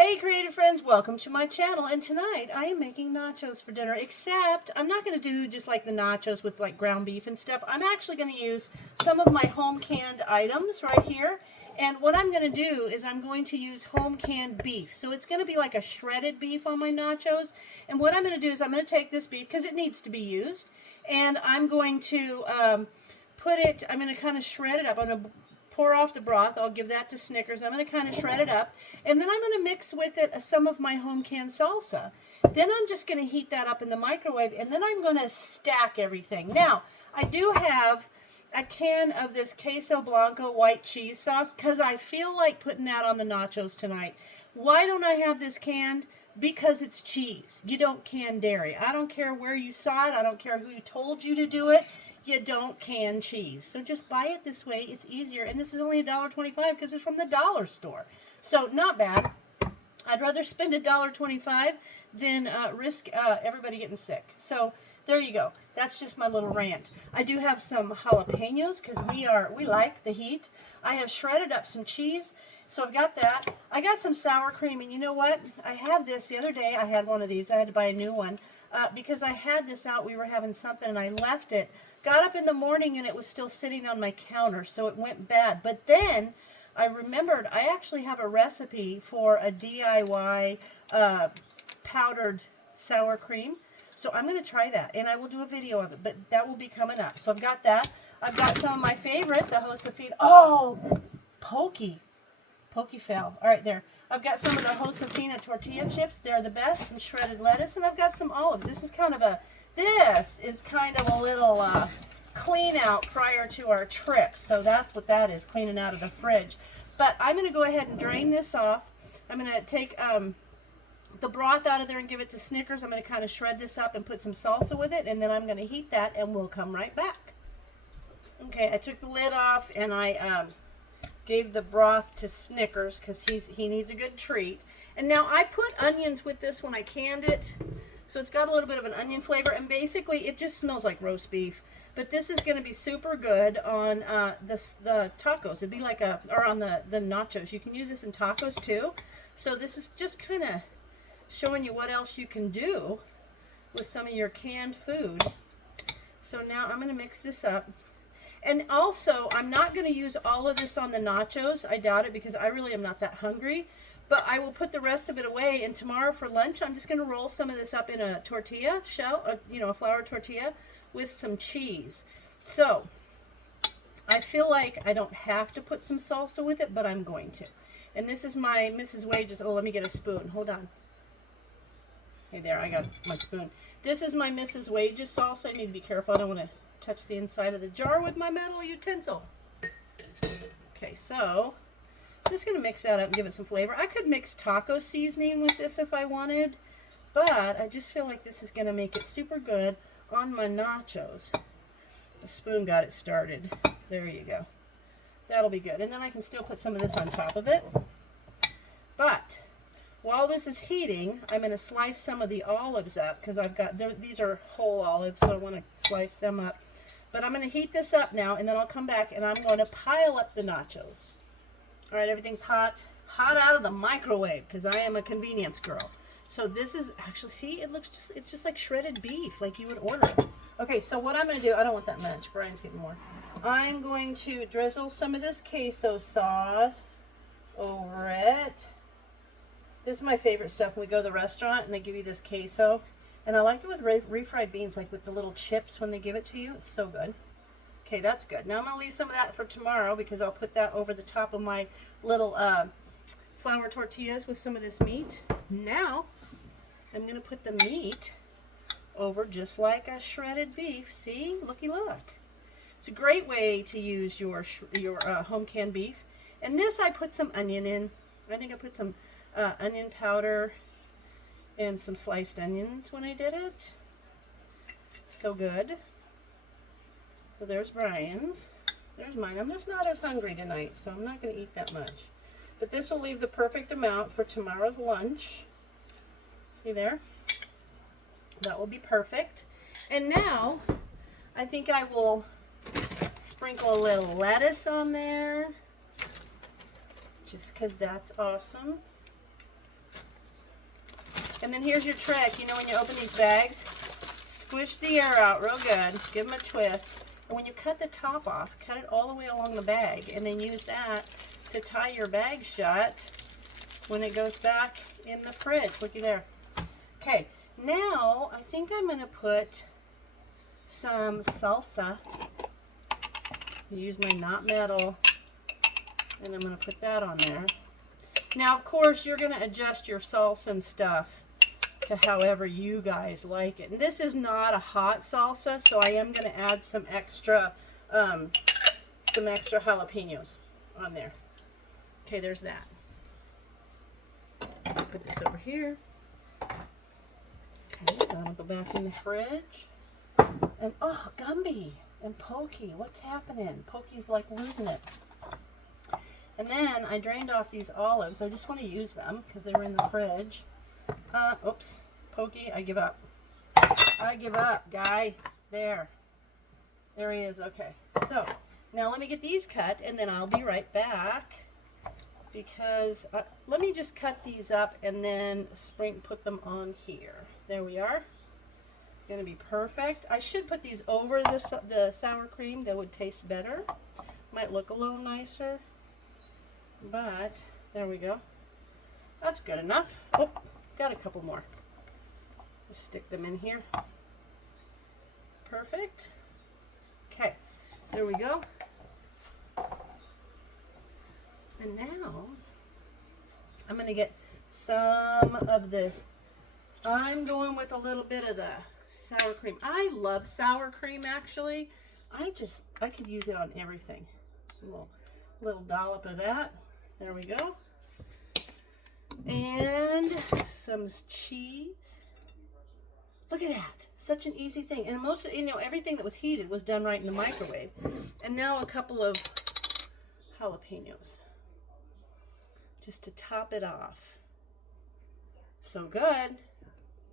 Hey creative friends, welcome to my channel, and tonight I am making nachos for dinner, except I'm not going to do just like the nachos with like ground beef and stuff. I'm actually going to use some of my home canned items right here, and what I'm going to do is I'm going to use home canned beef. So it's going to be like a shredded beef on my nachos, and what I'm going to do is I'm going to take this beef, because it needs to be used, and I'm going to I'm going to kind of shred it up. I'm going to pour off the broth. I'll give that to Snickers. I'm going to kind of shred it up, and then I'm going to mix with it some of my home canned salsa. Then I'm just going to heat that up in the microwave, and then I'm going to stack everything. Now, I do have a can of this queso blanco white cheese sauce because I feel like putting that on the nachos tonight. Why don't I have this canned? Because it's cheese. You don't can dairy. I don't care where you saw it. I don't care who told you to do it. You don't can cheese. So just buy it this way. It's easier. And this is only $1.25 because it's from the dollar store. So not bad. I'd rather spend $1.25 than risk everybody getting sick. So there you go. That's just my little rant. I do have some jalapenos because we like the heat. I have shredded up some cheese. So I've got that. I got some sour cream, and you know what? I have this. The other day I had one of these. I had to buy a new one because I had this out. We were having something, and I left it. Got up in the morning, and it was still sitting on my counter, so it went bad. But then I remembered I actually have a recipe for a DIY powdered sour cream. So I'm going to try that, and I will do a video of it, but that will be coming up. So I've got that. I've got some of my favorite, the Josefina. Oh, pokey fell. All right, there. I've got some of the Josefina tortilla chips. They're the best. Some shredded lettuce, and I've got some olives. This is kind of a little clean out prior to our trip. So that's what that is, cleaning out of the fridge. But I'm going to go ahead and drain this off. I'm going to take the broth out of there and give it to Snickers. I'm going to kind of shred this up and put some salsa with it, and then I'm going to heat that, and we'll come right back. Okay, I took the lid off, and I gave the broth to Snickers because he needs a good treat. And now I put onions with this when I canned it, so it's got a little bit of an onion flavor, and basically it just smells like roast beef. But this is going to be super good on the tacos. It'd be like or on the nachos. You can use this in tacos too. So this is just kind of showing you what else you can do with some of your canned food. So now I'm going to mix this up. And also, I'm not going to use all of this on the nachos. I doubt it because I really am not that hungry. But I will put the rest of it away, and tomorrow for lunch, I'm just going to roll some of this up in a tortilla shell, a flour tortilla with some cheese. So I feel like I don't have to put some salsa with it, but I'm going to. And this is my Mrs. Wages. Oh, let me get a spoon. Hold on. Hey, there, I got my spoon. This is my Mrs. Wages salsa. I need to be careful. I don't want to touch the inside of the jar with my metal utensil. Okay, so I'm just going to mix that up and give it some flavor. I could mix taco seasoning with this if I wanted, but I just feel like this is going to make it super good on my nachos. The spoon got it started. There you go. That'll be good. And then I can still put some of this on top of it. But while this is heating, I'm going to slice some of the olives up because these are whole olives, so I want to slice them up. But I'm going to heat this up now, and then I'll come back, and I'm going to pile up the nachos. All right, everything's hot out of the microwave because I am a convenience girl. So this is actually, see, it's just like shredded beef, like you would order. Okay, so what I'm going to do, I don't want that much. Brian's getting more. I'm going to drizzle some of this queso sauce over it. This is my favorite stuff when we go to the restaurant and they give you this queso. And I like it with refried beans, like with the little chips when they give it to you. It's so good. Okay, that's good. Now I'm going to leave some of that for tomorrow because I'll put that over the top of my little flour tortillas with some of this meat. Now I'm going to put the meat over just like a shredded beef. See? Looky look. It's a great way to use your home canned beef. And this I put some onion in. I think I put some onion powder and some sliced onions when I did it. So good. So there's Brian's. There's mine. I'm just not as hungry tonight, so I'm not going to eat that much. But this will leave the perfect amount for tomorrow's lunch. See there? That will be perfect. And now, I think I will sprinkle a little lettuce on there. Just because that's awesome. And then here's your trick. You know, when you open these bags, squish the air out real good. Give them a twist. And when you cut the top off, cut it all the way along the bag. And then use that to tie your bag shut when it goes back in the fridge. Looky there. Okay, now I think I'm going to put some salsa. Use my not metal. And I'm going to put that on there. Now, of course, you're going to adjust your salsa and stuff to however you guys like it. And this is not a hot salsa, so I am going to add some extra jalapenos on there. Okay, there's that. Put this over here. Okay, that'll go back in the fridge. And oh, Gumby and Pokey, what's happening? Pokey's like losing it. And then I drained off these olives. I just want to use them because they were in the fridge. Oops. Pokey, I give up. I give up, guy. There. There he is. Okay. So, now let me get these cut, and then I'll be right back. Because, let me just cut these up and then put them on here. There we are. Going to be perfect. I should put these over the sour cream. That would taste better. Might look a little nicer. But, there we go. That's good enough. Oh, got a couple more. Just stick them in here. Perfect. Okay, there we go. And now, I'm going to get some of the, I'm going with a little bit of the sour cream. I love sour cream, actually. I could use it on everything. A little dollop of that. There we go. And some cheese. Look at that. Such an easy thing. And most of, everything that was heated was done right in the microwave. And now a couple of jalapenos. Just to top it off. So good.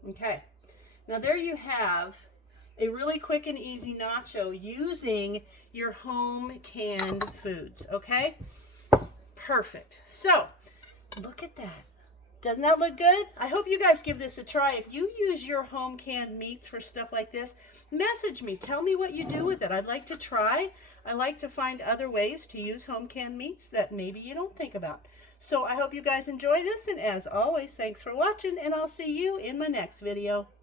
Okay. Now there you have a really quick and easy nacho using your home canned foods. Okay? Perfect. So, look at that. Doesn't that look good? I hope you guys give this a try. If you use your home canned meats for stuff like this, message me. Tell me what you do with it. I'd like to try. I like to find other ways to use home canned meats that maybe you don't think about. So I hope you guys enjoy this. And as always, thanks for watching, and I'll see you in my next video.